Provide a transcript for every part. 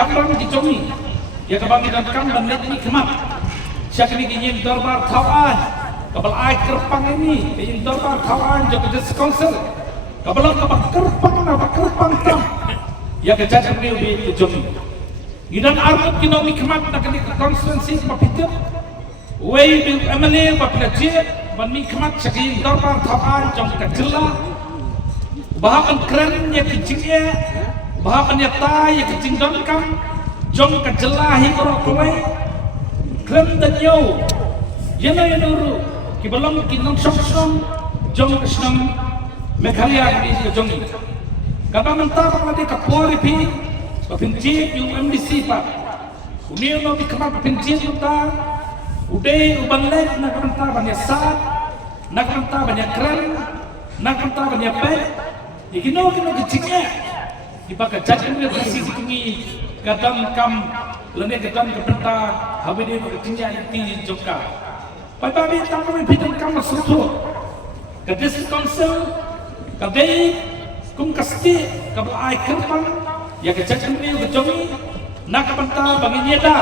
kamrang di Jongi, ya kebanginan kamban letni kemat. Siapa ni yang darbar Tawan, kabel air kerpang ini, yang darbar Tawan juga di Council, kabel kerpang tam, ya kejadian real di Jongi. Idan arut kinomi kemat nak di konstituensi mapitir, way bil MLA bapelajar, bani kemat siapa darbar Tawan jong kecela, bahapan keren ya kecilnya, bahapan ya tay ya kecil donkam, jong kecela hingga kuai. Keren dan yo, yana ru, kibalam kinong song, jong kesnam, Meghalaya di Jongi. Kapa mentah pada kapolri pi, kapinci yung MDC pa. Uniyo no di kapa kapinci kita, uday ubanlet na kamanta banyak saat, na kamanta banyak keren, na kamanta banyak pet. Ikino keciknya, ibaga jajan dia bersih tinggi, kadang kam. Lene ketan kepenta habis dia di Joka. Pada hari tamu bidang kamar susu. Kedis council, kadai kum kasti kabel air kerpan, ya kejajan real kejongi, nak kepenta bagi nyeda,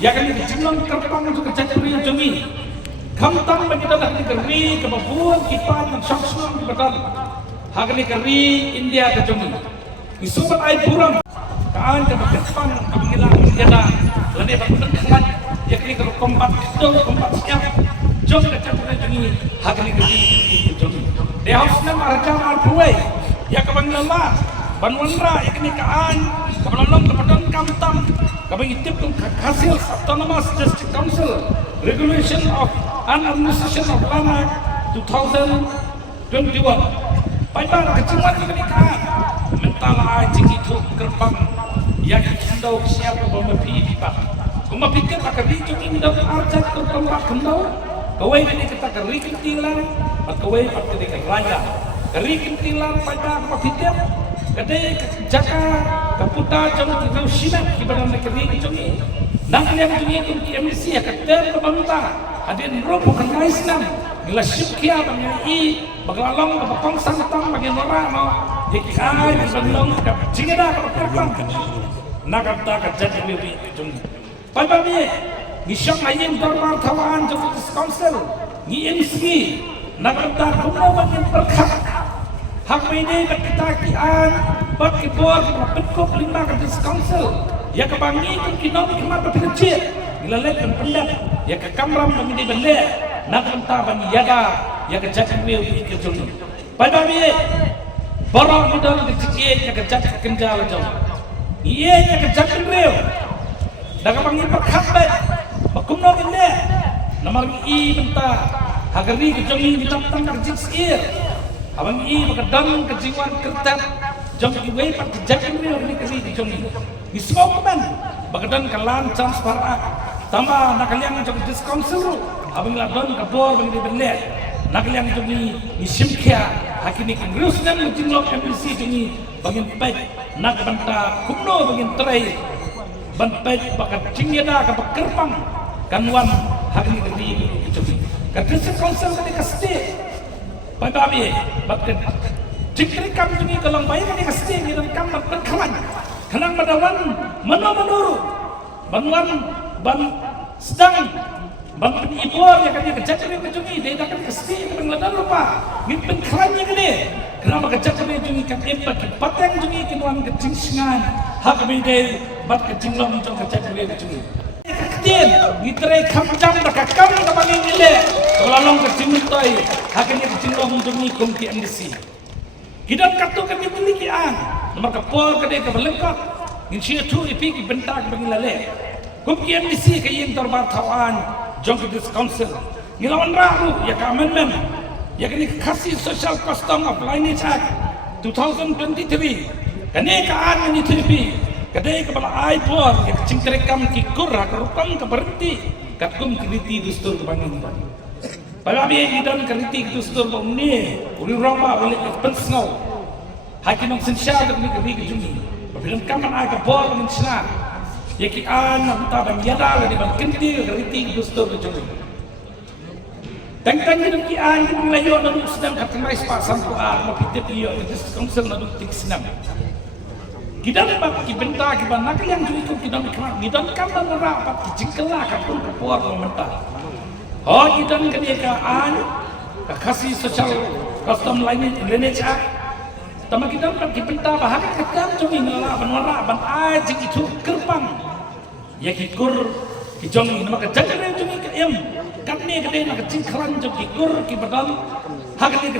ya kali kejingan kerpan untuk kejajan real jongi. Kamtam bagi kita nak dikeri kebabuan kipan dan syamsun kebetan. Hakni keri India kejongi. Isubat air buram. Kaan ke depan panggilan senjata lene berpengaruh yakni kalau kombat siap jom dekat dengan hakni kiri jom dia harusnya marjan arpuai ya kebangilan lah banwanra yakni kaan kebelalong kepadang kamtam kabang itip hasil autonomous district council regulation of administration of land 2021 paibar kecilan yakni kaan mentala jiki tu gerbang yang kendau siapa pemapi pak, pemapi kita kerja cuma dalam arjat tertempat kendau, kawai ini kita kerja kentilan, kawai pakai dengan raya, kerja kentilan pada pemapi kita, kadai jaka kaputa jauh kita simak ibarat kerja cuma, nak yang cuma itu MDC ya kadai pemerintah, ada yang bukan Islam, gila syukia bagi bagalalong kepong santam bagi orang mau, jadi kaya bagalalong jingga dah Nakata kejadian lebih ujung. Pada ni, nisyak ayam darbar Tawan jauh council, ni MC, nakata kuno bagian perkat. Hak ini kita kian, bagi board, berpikuk lima kejadian council. Ya kebangi kinomi kemat berpikir, ilalek pendak, ya ke kamram bagi belek, nakata bagi yaga, ya kejadian lebih ujung. Pada ni, barang modal kecil, ya kejadian kenjal jauh. Iya nya kejakan real. Daga panggil perkhabat. Bakumno ginde. Namar i benta. Hagari kejongi ditantang kerjik sir. Abang i makadang kejiwan kertat. Jong iway pak kejakan real ni keri kejongi. Ismoman. Bakadang kalan chance para. Tamba nakaliang jong diskonsel. Abang ladon kabor bang dibelek. Nakaliang jongi isimkia. Hakini kengrus nam jinglok MPC jongi bagian baik. Nak banta kumno bagian terai bantai bakat cingyada ka kerpang kanwan hakni kedi cobi kadese konsel kedi kasti padabi bakat cikri kam juni dalam bayi kedi kasti ni dan kam berkawan kanang madawan menuru banwan ban sedang ban penibor ya kedi kejadian kejumi dia dapat kasti pengladan lupa ngipin kerannya kedi kenapa kejadian jungi kan empat pateng jungi kinuan kecing singan hak bide bat kecing long jong kejadian jungi kecil ngitrai kamjam dak kam kabali nile lalong kecing toy haknya kecing long jungi kumki MDC hidan kartu kan dimiliki an nomor kapol kade kabelengkap insia tu ipi bentak bangilale kumki MDC kayen darbar Tawan jong ke council ngilawan rahu ya ka amendment ya kini kasih Social Custom of Lineage Act 2023 kini kaan ini TV kadai kepala aipor ya kecing terekam kikur kerupang keberhenti katkum kriti dustur kebangun pada abi idan kriti dustur bangni uri roma oleh pensngau hakinong sensyal kami kami kejungi bilang kaman aga bor mensna ya ki an namta bang yada di bang kenti kriti dustur kejungi tangkang ni kian ni layo na sedang katmais pasang ko mapitip iyo it is council na duktik sinam Kita dapat kibenta kibana yang juga kita mikmat kita kan rapat jingkela kapun kepuar mentah. Oh kita kedekaan kasih sosial custom lain Indonesia. Tama kita dapat kibenta bahagia kita cumi ngala banwara ban aji itu gerbang. Ya kikur kijong nama kejajar cumi kem katne kede nak jingkelan cumi kikur kibadal hakne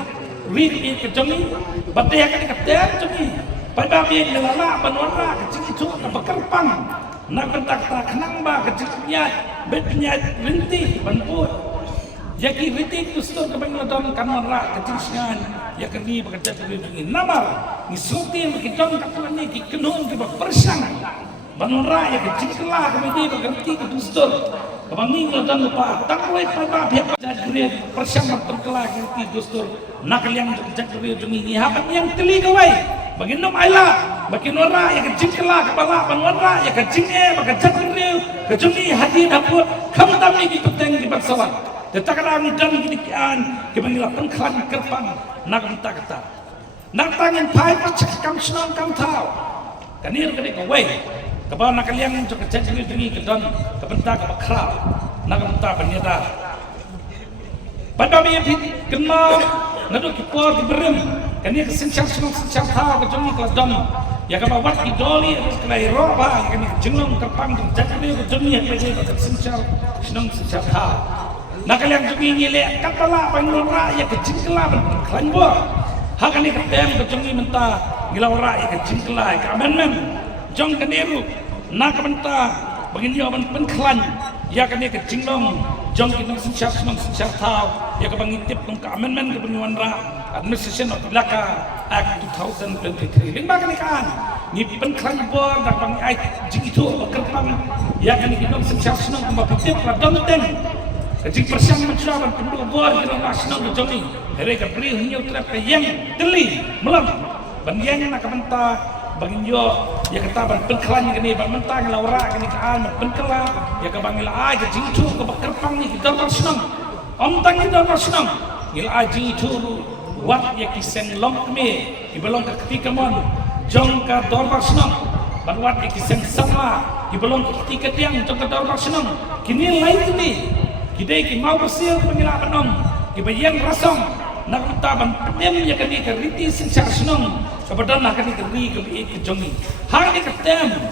ri kijong bate hakne kater cumi. Pada biar ngelala banwara kecil itu apa kerpang nak bentak tak kenang ba kecilnya betnya rinti banput jadi rinti itu sudah kebanyakan kamera kecil sekian ya kini bekerja ini namar ni suti begitu katuan ni kenun kita persang banwara ya kecil kelah kemudian bekerja itu sudah kebanyakan dan lupa tak boleh pada biar jadi persang terkelah itu sudah nak yang jadi ini apa yang teli kawai baginom ayla baginora ya kejingkela kepala banwara ya kejingnya bakajangriu kejungi hadi dapur kam tamni ki tuteng di baksawat tetakran dan gidikan kebangila pengklan kerpang nak bentak kata nak tangin pai pacak kam senang kam tau kanir kene ko wei kepala nak liang jo kejangriu dengi kedon kebentak bakral nak bentak banyada pada mi kenal nado kipor diberem kani kesensial sensial tahu kejongi keladon ya kabawat idoli kelai roba kani jenglong kerpang jadi kejongi kesensial sensial tahu nak kalian jongi ngile kapala panglora ya kejingkela klanbo hakani ketem kejongi mentah ngilawra ya kejingkela kamen jong kaniru nak mentah begini awan penklan ya kani kejinglong jong kinong sensial tahu ya kabangitip ng ka-amendment ke Penyuandra Administration of Laka Act 2023 lima kali kan ni penklan bor dak bang ai jing itu kerpang ya kan kinong sensial senang kumapitip la donten jing persang mencuaban penduduk bor kinong nasional jomi hele ka bri hinyo trap yang teli melam bandian nak benta bangin yo ya kataban penklan kini bang mentang laura kini kaan penklan ya ka bangila ai jing itu ke kerpang ni kita nasional Tang kita nasional, il aji itu wat ya kisen long me, ibelong ketika mon, jong ka dorbar senang, wat ya kisen sama, ibelong ketika tiang jong ka dorbar senang, kini lain ini, kita ki mau bersih pengira penom, kibayan rasong, nak taban penem ya kini keriti sensial senang, kepada nak kini keri ke jongi, hari ketem,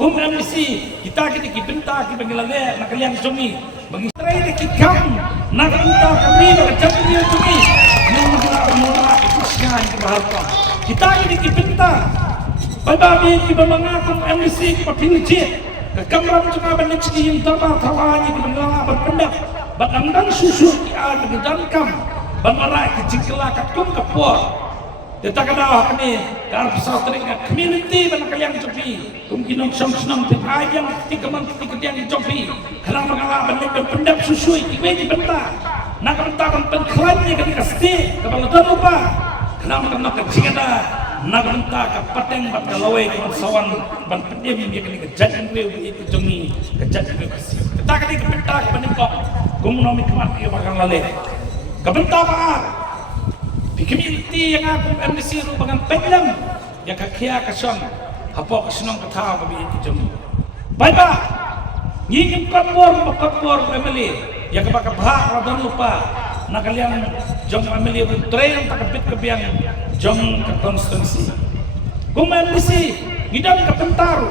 kum misi kita kibenta kibangilale nak liang jongi, bagi terakhir kikam. Nak entah kami berkecam dia cumi yang mengira mula ikusnya yang kebahagiaan kita ini kibenta pada kita mengaku emisi kepilih kekamran juga banyak yang terbaik tawanya mengelola berpendak batangdan susu kia dengan kam bangarai kecingkela kakum kapur kita kena ini dalam pesawat teringat community banyak kalian cobi mungkin orang senang ayam ketika yang dicobi kerana mengalami berpendak susu itu di bentar nak bentakan pengklannya ketika seti kepala dan lupa kenapa kena kecing ada nak bentak kapateng bat galawai konsawan ban pendim dia kena kejadian itu jongi kejadian kasih kita ketika bentak peningkok gumnomi kemati bakal laleh kebentak di community yang aku MDC rubangan penyam yang kakia kasong hapok senang ketawa babi itu jom baik ngingin kapor family yang kebakar bahak radan lupa nak kalian jom family train tak kepit kebiang jom ke konstitusi kum MDC ngidam ke pentaru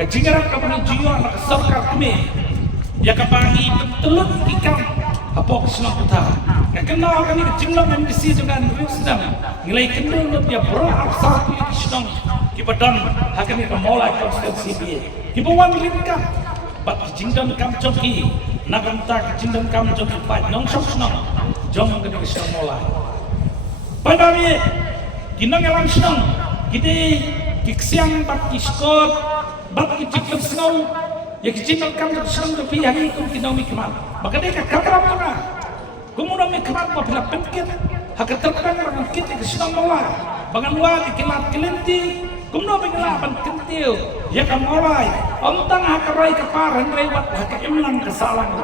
kejingaran ke penunjio anak sarkar kami yang kebangi teluk ikam hapok senang ketawa yang kenal kami kejinglong MDC dengan sedang nilai kendul dia berat satu senang kibadan hakani kemolai konstitusi dia kibawan ringkap bat kejingdan kam joki nagamta kejingdan kam joki pat nong sok senang jom kena senang molai pada dia kinang alam senang kita kiksiang bat kiskot bat kejingdan senang ya kejingdan kam senang joki hari itu kinang mikmat maka dia kakarap tengah kemudian mikmat mapila pengkit hak terkang orang kita kesenang molai bagan wali kilat kelenti kumno pengelapan kentil ya kamolai ontang hakarai keparan rewat hak imlang kesalang